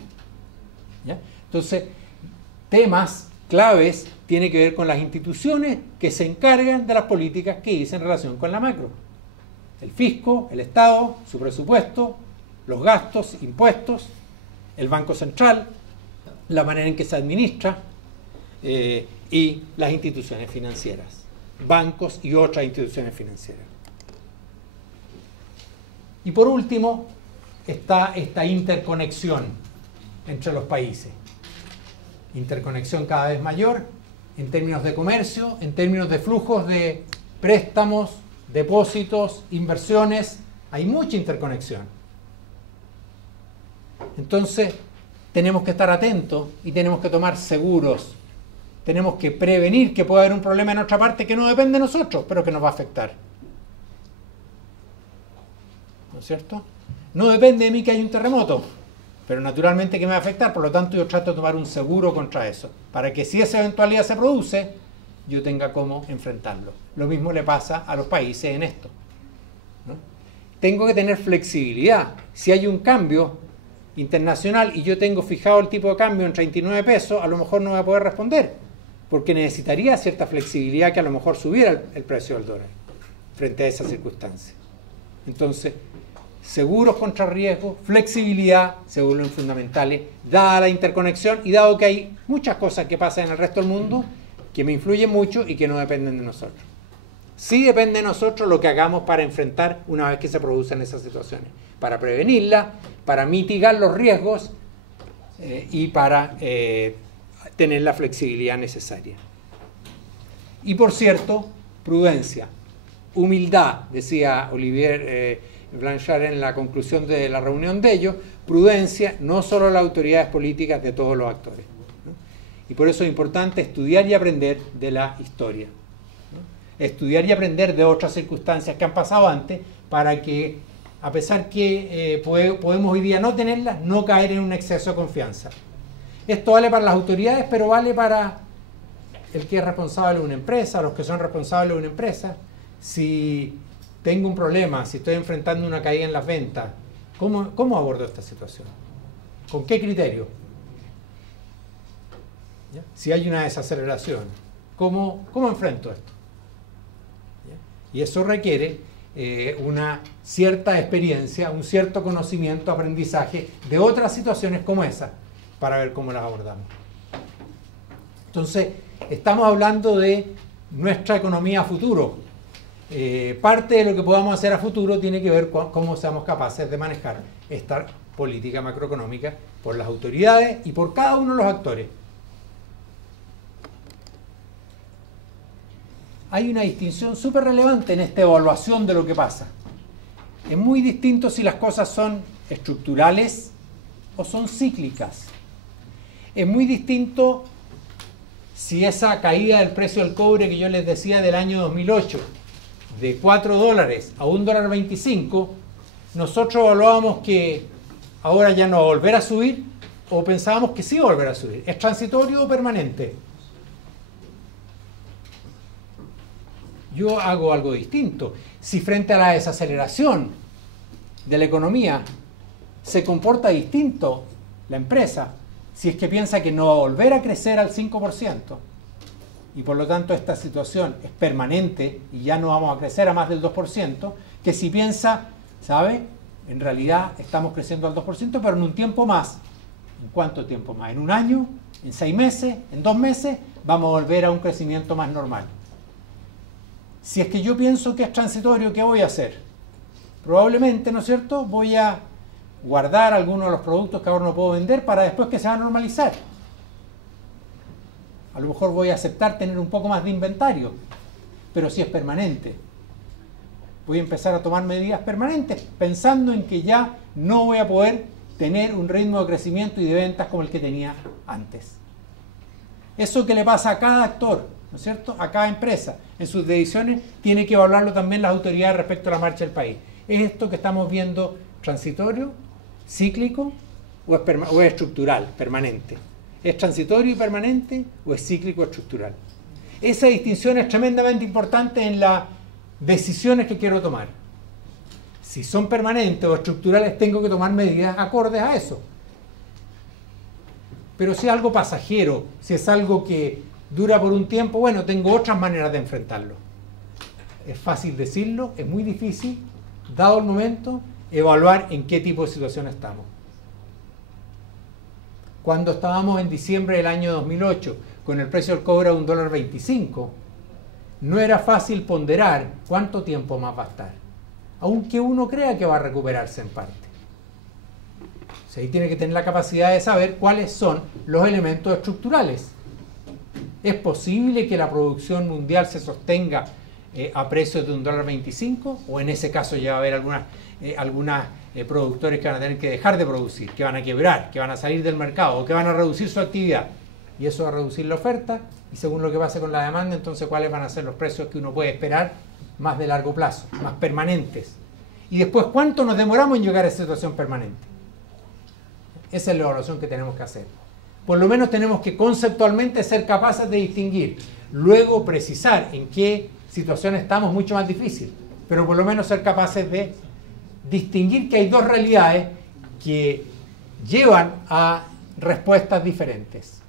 ¿Ya? Entonces, temas claves tienen que ver con las instituciones que se encargan de las políticas que hice en relación con la macro. El fisco, el Estado, su presupuesto, los gastos, impuestos, el Banco Central, la manera en que se administra y las instituciones financieras, bancos y otras instituciones financieras. Y por último, está esta interconexión entre los países. Interconexión cada vez mayor en términos de comercio, en términos de flujos de préstamos, depósitos, inversiones. Hay mucha interconexión. Entonces, tenemos que estar atentos y tenemos que tomar seguros. Tenemos que prevenir que pueda haber un problema en otra parte que no depende de nosotros, pero que nos va a afectar. ¿No es cierto? No depende de mí que haya un terremoto, pero naturalmente que me va a afectar, por lo tanto yo trato de tomar un seguro contra eso, para que si esa eventualidad se produce, yo tenga cómo enfrentarlo. Lo mismo le pasa a los países en esto, ¿no? Tengo que tener flexibilidad. Si hay un cambio internacional y yo tengo fijado el tipo de cambio en 39 pesos, a lo mejor no voy a poder responder, porque necesitaría cierta flexibilidad que a lo mejor subiera el precio del dólar frente a esa circunstancia. Entonces, seguros contra riesgo, flexibilidad se vuelven fundamentales, dada la interconexión y dado que hay muchas cosas que pasan en el resto del mundo que me influyen mucho y que no dependen de nosotros. Sí depende de nosotros lo que hagamos para enfrentar una vez que se producen esas situaciones, para prevenirlas, para mitigar los riesgos y para tener la flexibilidad necesaria. Y por cierto, prudencia, humildad, decía Olivier Blanchard en la conclusión de la reunión de ellos, prudencia, no solo las autoridades políticas, de todos los actores, ¿no? Y por eso es importante estudiar y aprender de la historia, ¿no? Estudiar y aprender de otras circunstancias que han pasado antes, para que, a pesar que podemos hoy día no tenerlas, no caer en un exceso de confianza. Esto vale para las autoridades, pero vale para el que es responsable de una empresa, los que son responsables de una empresa. Si tengo un problema, si estoy enfrentando una caída en las ventas, ¿cómo abordo esta situación? ¿Con qué criterio? ¿Ya? Si hay una desaceleración, ¿cómo enfrento esto? ¿Ya? Y eso requiere una cierta experiencia, un cierto conocimiento, aprendizaje de otras situaciones como esa, para ver cómo las abordamos. Entonces, estamos hablando de nuestra economía a futuro. Parte de lo que podamos hacer a futuro tiene que ver con cómo seamos capaces de manejar esta política macroeconómica por las autoridades y por cada uno de los actores. Hay una distinción súper relevante en esta evaluación de lo que pasa. Es muy distinto si las cosas son estructurales o son cíclicas. Es muy distinto si esa caída del precio del cobre que yo les decía del año 2008, de $4 a $1.25, nosotros evaluábamos que ahora ya no va a volver a subir, o pensábamos que sí va a volver a subir. ¿Es transitorio o permanente? Yo hago algo distinto. Si frente a la desaceleración de la economía se comporta distinto la empresa, si es que piensa que no va a volver a crecer al 5%, y por lo tanto esta situación es permanente y ya no vamos a crecer a más del 2%, que si piensa, ¿sabe? En realidad estamos creciendo al 2%, pero en un tiempo más. ¿En cuánto tiempo más? ¿En un año? ¿En 6 meses? ¿En 2 meses? Vamos a volver a un crecimiento más normal. Si es que yo pienso que es transitorio, ¿qué voy a hacer? Probablemente, ¿no es cierto?, voy a guardar algunos de los productos que ahora no puedo vender para después que se van a normalizar. A lo mejor voy a aceptar tener un poco más de inventario, pero si es permanente, voy a empezar a tomar medidas permanentes, pensando en que ya no voy a poder tener un ritmo de crecimiento y de ventas como el que tenía antes. Eso que le pasa a cada actor, ¿no es cierto?, a cada empresa, en sus decisiones, tiene que evaluarlo también las autoridades respecto a la marcha del país. Es esto que estamos viendo transitorio, cíclico o es estructural, permanente? ¿Es transitorio y permanente o es cíclico o estructural? Esa distinción es tremendamente importante en las decisiones que quiero tomar. Si son permanentes o estructurales, tengo que tomar medidas acordes a eso. Pero si es algo pasajero, si es algo que dura por un tiempo, bueno, tengo otras maneras de enfrentarlo. Es fácil decirlo, es muy difícil, dado el momento, evaluar en qué tipo de situación estamos. Cuando estábamos en diciembre del año 2008 con el precio del cobre a $1.25, no era fácil ponderar cuánto tiempo más va a estar, aunque uno crea que va a recuperarse en parte. O sea, ahí tiene que tener la capacidad de saber cuáles son los elementos estructurales. ¿Es posible que la producción mundial se sostenga a precios de $1.25? ¿O en ese caso ya va a haber algunos productores que van a tener que dejar de producir, que van a quebrar, que van a salir del mercado o que van a reducir su actividad? Y eso va a reducir la oferta, y según lo que pase con la demanda, entonces cuáles van a ser los precios que uno puede esperar más de largo plazo, más permanentes. Y después, ¿cuánto nos demoramos en llegar a esa situación permanente? Esa es la evaluación que tenemos que hacer. Por lo menos tenemos que conceptualmente ser capaces de distinguir. Luego precisar en qué situación estamos, mucho más difícil. Pero por lo menos ser capaces de distinguir que hay dos realidades que llevan a respuestas diferentes.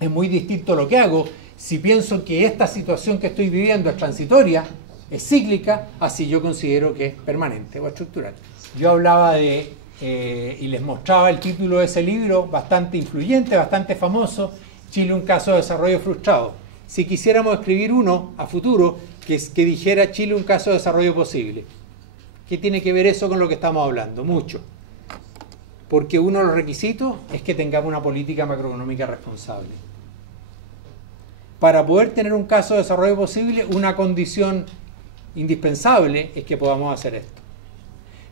Es muy distinto lo que hago si pienso que esta situación que estoy viviendo es transitoria, es cíclica, así yo considero que es permanente o estructural. Yo hablaba y les mostraba el título de ese libro, bastante influyente, bastante famoso, Chile, un caso de desarrollo frustrado. Si quisiéramos escribir uno a futuro que dijera Chile, un caso de desarrollo posible, ¿qué tiene que ver eso con lo que estamos hablando? Mucho. Porque uno de los requisitos es que tengamos una política macroeconómica responsable. Para poder tener un caso de desarrollo posible, una condición indispensable es que podamos hacer esto.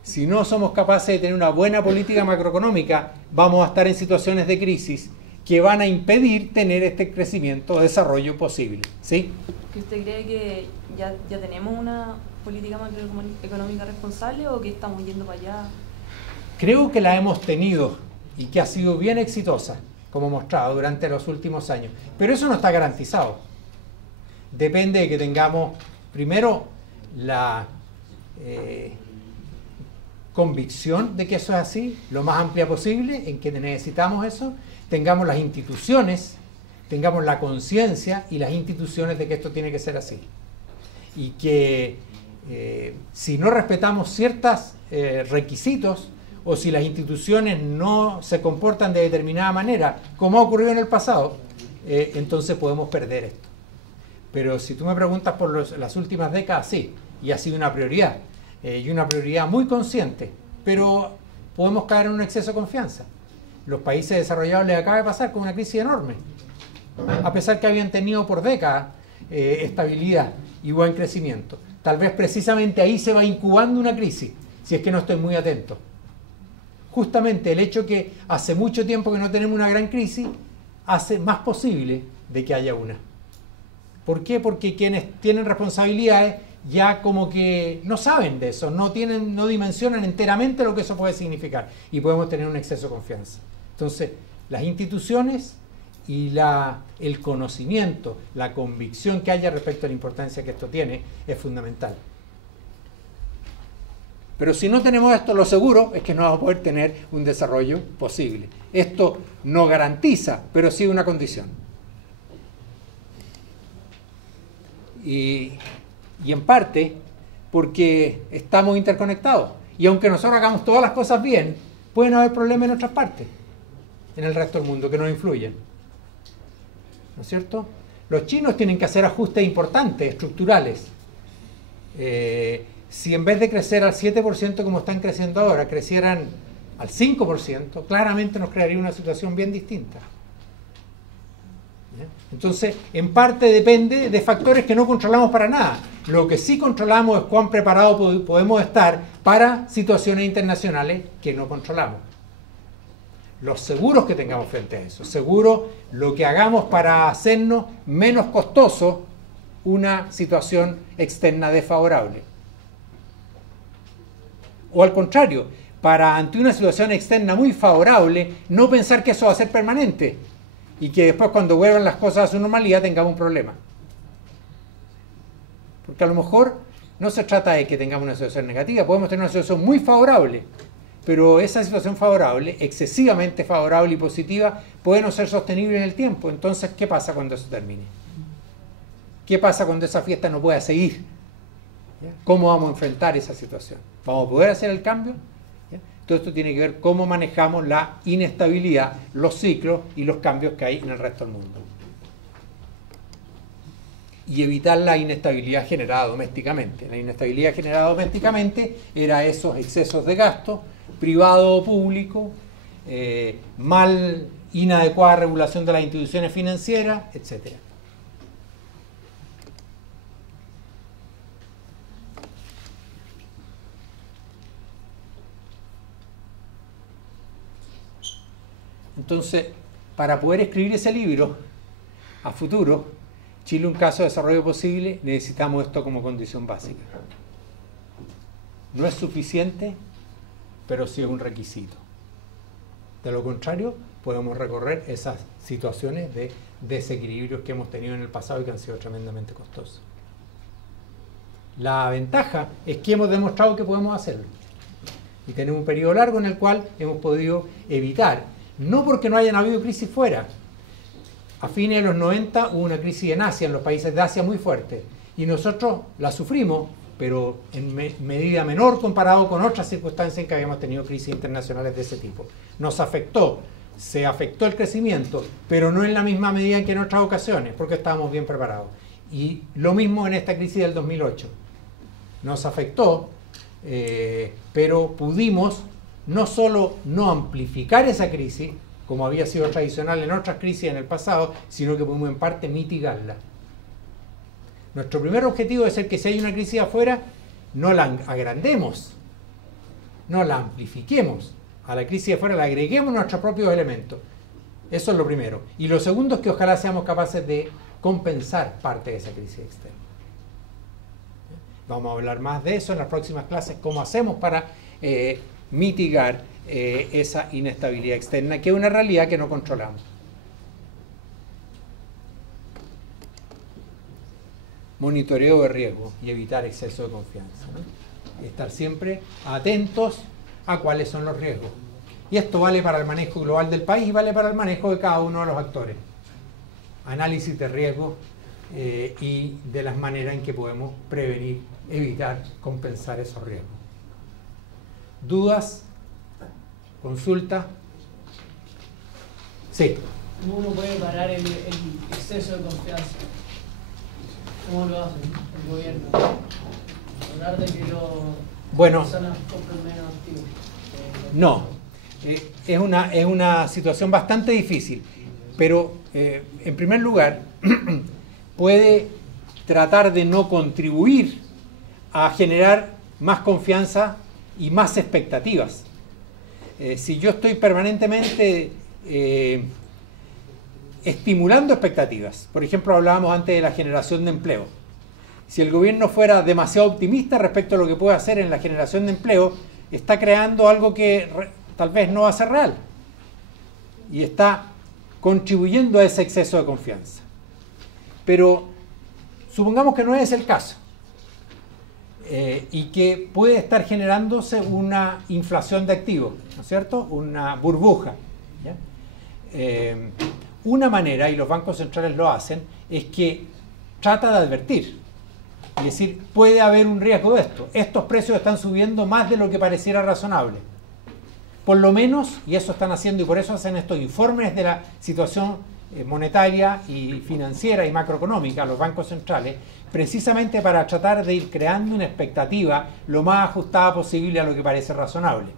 Si no somos capaces de tener una buena política macroeconómica, vamos a estar en situaciones de crisis que van a impedir tener este crecimiento o desarrollo posible. ¿Sí? ¿Usted cree que ya tenemos una política macroeconómica responsable o que estamos yendo para allá? Creo que la hemos tenido y que ha sido bien exitosa, como mostrado durante los últimos años. Pero eso no está garantizado. Depende de que tengamos, primero, la convicción de que eso es así, lo más amplia posible, en que necesitamos eso, tengamos las instituciones, tengamos la conciencia y las instituciones de que esto tiene que ser así. Y que si no respetamos ciertos requisitos, o si las instituciones no se comportan de determinada manera, como ha ocurrido en el pasado, entonces podemos perder esto. Pero si tú me preguntas por las últimas décadas, sí, y ha sido una prioridad, y una prioridad muy consciente, pero podemos caer en un exceso de confianza. Los países desarrollados les acaba de pasar con una crisis enorme, a pesar que habían tenido por décadas estabilidad y buen crecimiento. Tal vez precisamente ahí se va incubando una crisis, si es que no estoy muy atento. Justamente el hecho que hace mucho tiempo que no tenemos una gran crisis hace más posible de que haya una. ¿Por qué? Porque quienes tienen responsabilidades ya como que no saben de eso, no dimensionan enteramente lo que eso puede significar y podemos tener un exceso de confianza. Entonces, las instituciones y el conocimiento, la convicción que haya respecto a la importancia que esto tiene es fundamental. Pero si no tenemos esto, lo seguro es que no vamos a poder tener un desarrollo posible. Esto no garantiza, pero sí una condición. Y en parte porque estamos interconectados. Y aunque nosotros hagamos todas las cosas bien, pueden haber problemas en otras partes, en el resto del mundo, que nos influyen. ¿No es cierto? Los chinos tienen que hacer ajustes importantes, estructurales. Si en vez de crecer al 7% como están creciendo ahora, crecieran al 5%, claramente nos crearía una situación bien distinta. Entonces, en parte depende de factores que no controlamos para nada. Lo que sí controlamos es cuán preparados podemos estar para situaciones internacionales que no controlamos. Los seguros que tengamos frente a eso, seguro lo que hagamos para hacernos menos costoso una situación externa desfavorable. O al contrario, para ante una situación externa muy favorable, no pensar que eso va a ser permanente y que después cuando vuelvan las cosas a su normalidad tengamos un problema. Porque a lo mejor no se trata de que tengamos una situación negativa, podemos tener una situación muy favorable, pero esa situación favorable, excesivamente favorable y positiva, puede no ser sostenible en el tiempo. Entonces, ¿qué pasa cuando eso termine? ¿Qué pasa cuando esa fiesta no pueda seguir? ¿Ya? ¿Cómo vamos a enfrentar esa situación? ¿Vamos a poder hacer el cambio? ¿Ya? Todo esto tiene que ver cómo manejamos la inestabilidad, los ciclos y los cambios que hay en el resto del mundo. Y evitar la inestabilidad generada domésticamente. La inestabilidad generada domésticamente era esos excesos de gasto, privado o público, mal, inadecuada regulación de las instituciones financieras, etc. Entonces, para poder escribir ese libro a futuro, Chile, un caso de desarrollo posible, necesitamos esto como condición básica. No es suficiente, pero sí es un requisito. De lo contrario, podemos recorrer esas situaciones de desequilibrios que hemos tenido en el pasado y que han sido tremendamente costosos. La ventaja es que hemos demostrado que podemos hacerlo. Y tenemos un periodo largo en el cual hemos podido evitar, no porque no hayan habido crisis fuera. A fines de los 90 hubo una crisis en Asia, en los países de Asia muy fuerte. Y nosotros la sufrimos, pero en medida menor comparado con otras circunstancias en que habíamos tenido crisis internacionales de ese tipo. Nos afectó, se afectó el crecimiento, pero no en la misma medida en que en otras ocasiones, porque estábamos bien preparados. Y lo mismo en esta crisis del 2008. Nos afectó, pero pudimos no solo no amplificar esa crisis, como había sido tradicional en otras crisis en el pasado, sino que pudimos en parte mitigarla. Nuestro primer objetivo es que si hay una crisis afuera, no la agrandemos, no la amplifiquemos. A la crisis de afuera le agreguemos nuestros propios elementos. Eso es lo primero. Y lo segundo es que ojalá seamos capaces de compensar parte de esa crisis externa. Vamos a hablar más de eso en las próximas clases, cómo hacemos para mitigar esa inestabilidad externa, que es una realidad que no controlamos. Monitoreo de riesgo y evitar exceso de confianza, ¿no? Y estar siempre atentos a cuáles son los riesgos. Y esto vale para el manejo global del país y vale para el manejo de cada uno de los actores. Análisis de riesgo y de las maneras en que podemos prevenir, evitar, compensar esos riesgos. ¿Dudas? ¿Consulta? Sí. ¿Cómo uno puede parar el exceso de confianza? ¿Cómo lo hace el gobierno? Hablar de que las personas compren menos activos. No. Es una situación bastante difícil, pero en primer lugar puede tratar de no contribuir a generar más confianza y más expectativas. Si yo estoy permanentemente estimulando expectativas, por ejemplo, hablábamos antes de la generación de empleo. Si el gobierno fuera demasiado optimista respecto a lo que puede hacer en la generación de empleo, está creando algo que tal vez no va a ser real y está contribuyendo a ese exceso de confianza. Pero supongamos que no es el caso. Y que puede estar generándose una inflación de activos, ¿no es cierto? Una burbuja. ¿Ya? Una manera, y los bancos centrales lo hacen, es que trata de advertir. Es decir, puede haber un riesgo de esto. Estos precios están subiendo más de lo que pareciera razonable. Por lo menos, y eso están haciendo, y por eso hacen estos informes de la situación monetaria y financiera y macroeconómica, los bancos centrales, precisamente para tratar de ir creando una expectativa lo más ajustada posible a lo que parece razonable.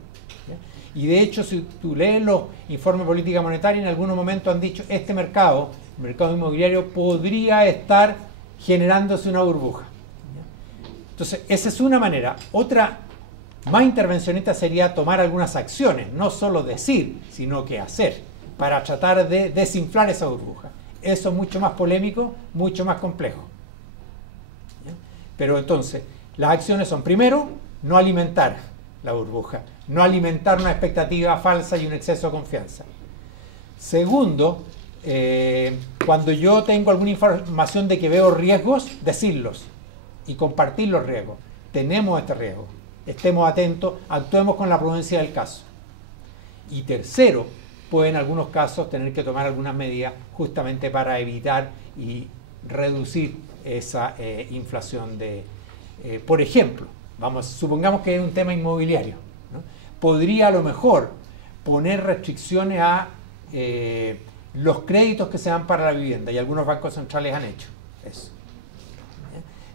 ¿Ya? Y de hecho, si tú lees los informes de política monetaria, en algunos momentos han dicho este mercado, el mercado inmobiliario, podría estar generándose una burbuja. ¿Ya? Entonces, esa es una manera. Otra más intervencionista sería tomar algunas acciones, no solo decir, sino que hacer, para tratar de desinflar esa burbuja. Eso es mucho más polémico, mucho más complejo. ¿Ya? Pero entonces, las acciones son, primero, no alimentar la burbuja, no alimentar una expectativa falsa y un exceso de confianza. Segundo, cuando yo tengo alguna información de que veo riesgos, decirlos y compartir los riesgos. Tenemos este riesgo, estemos atentos, actuemos con la prudencia del caso. Y tercero, puede en algunos casos tener que tomar algunas medidas justamente para evitar y reducir esa inflación por ejemplo, supongamos que es un tema inmobiliario, ¿no? Podría a lo mejor poner restricciones a los créditos que se dan para la vivienda, y algunos bancos centrales han hecho eso.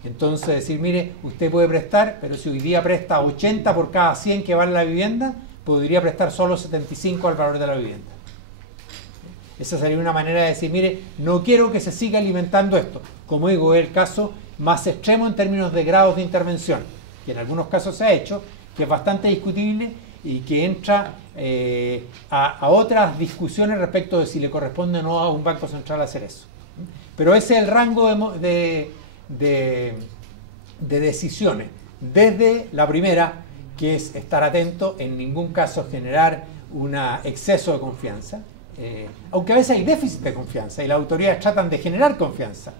Entonces decir, mire, usted puede prestar, pero si hoy día presta 80 por cada 100 que vale la vivienda, podría prestar solo 75 al valor de la vivienda. Esa sería una manera de decir, mire, no quiero que se siga alimentando esto. Como digo, es el caso más extremo en términos de grados de intervención, que en algunos casos se ha hecho, que es bastante discutible y que entra a otras discusiones respecto de si le corresponde o no a un banco central hacer eso. Pero ese es el rango de decisiones. Desde la primera, que es estar atento, en ningún caso generar un exceso de confianza, aunque a veces hay déficit de confianza y las autoridades tratan de generar confianza,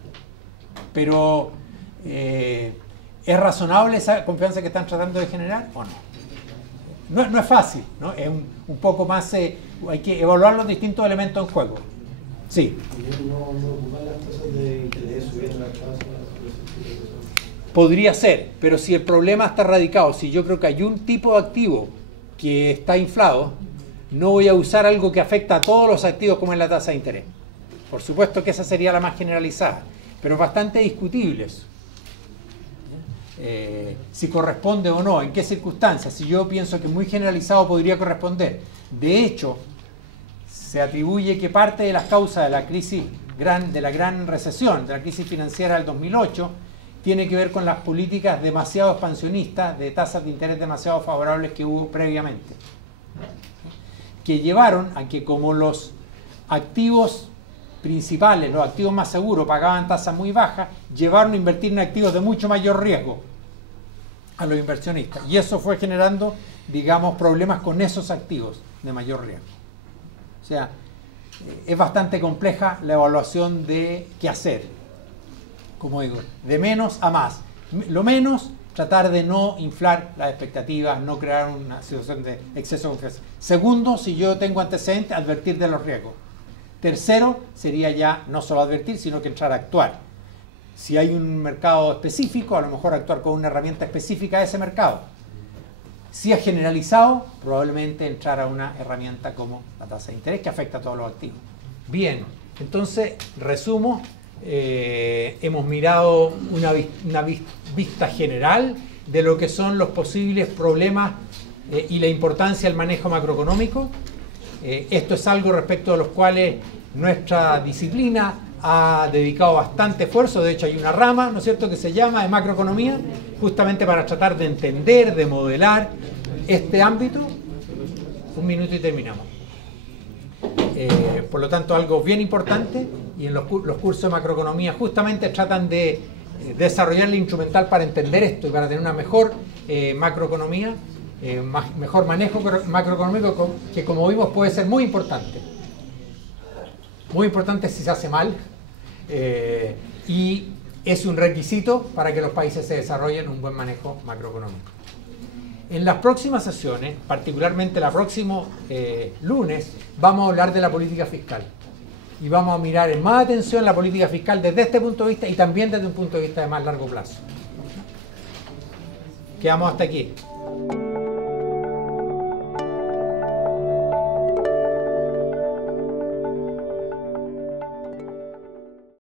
pero ¿es razonable esa confianza que están tratando de generar o no? No es fácil, ¿no? Es un poco más, hay que evaluar los distintos elementos en juego. Sí. Podría ser, pero si el problema está radicado, si yo creo que hay un tipo de activo que está inflado, no voy a usar algo que afecta a todos los activos como es la tasa de interés. Por supuesto que esa sería la más generalizada, pero es bastante discutible eso. Si corresponde o no, en qué circunstancias. Si yo pienso que muy generalizado podría corresponder. De hecho, se atribuye que parte de las causas de la crisis de la gran recesión, de la crisis financiera del 2008, tiene que ver con las políticas demasiado expansionistas de tasas de interés demasiado favorables que hubo previamente, que llevaron a que como los activos principales, los activos más seguros pagaban tasas muy bajas, llevaron a invertir en activos de mucho mayor riesgo a los inversionistas, y eso fue generando, digamos, problemas con esos activos de mayor riesgo. O sea, es bastante compleja la evaluación de qué hacer, como digo, de menos a más. Lo menos, tratar de no inflar las expectativas, no crear una situación de exceso de confianza. Segundo, si yo tengo antecedentes, advertir de los riesgos. Tercero, sería ya no solo advertir, sino que entrar a actuar. Si hay un mercado específico, a lo mejor actuar con una herramienta específica de ese mercado. Si es generalizado, probablemente entrar a una herramienta como la tasa de interés que afecta a todos los activos. Bien, entonces, resumo, hemos mirado una vista general de lo que son los posibles problemas y la importancia del manejo macroeconómico. Esto es algo respecto a los cuales nuestra disciplina ha dedicado bastante esfuerzo. De hecho hay una rama, ¿no es cierto?, que se llama de macroeconomía, justamente para tratar de entender, de modelar este ámbito. Un minuto y terminamos. Por lo tanto, algo bien importante, y en los cursos de macroeconomía justamente tratan de desarrollar el instrumental para entender esto y para tener una mejor macroeconomía, mejor manejo macroeconómico, que como vimos puede ser muy importante. Muy importante si se hace mal, y es un requisito para que los países se desarrollen un buen manejo macroeconómico. En las próximas sesiones, particularmente el próximo lunes, vamos a hablar de la política fiscal. Y vamos a mirar en más atención la política fiscal desde este punto de vista y también desde un punto de vista de más largo plazo. Quedamos hasta aquí.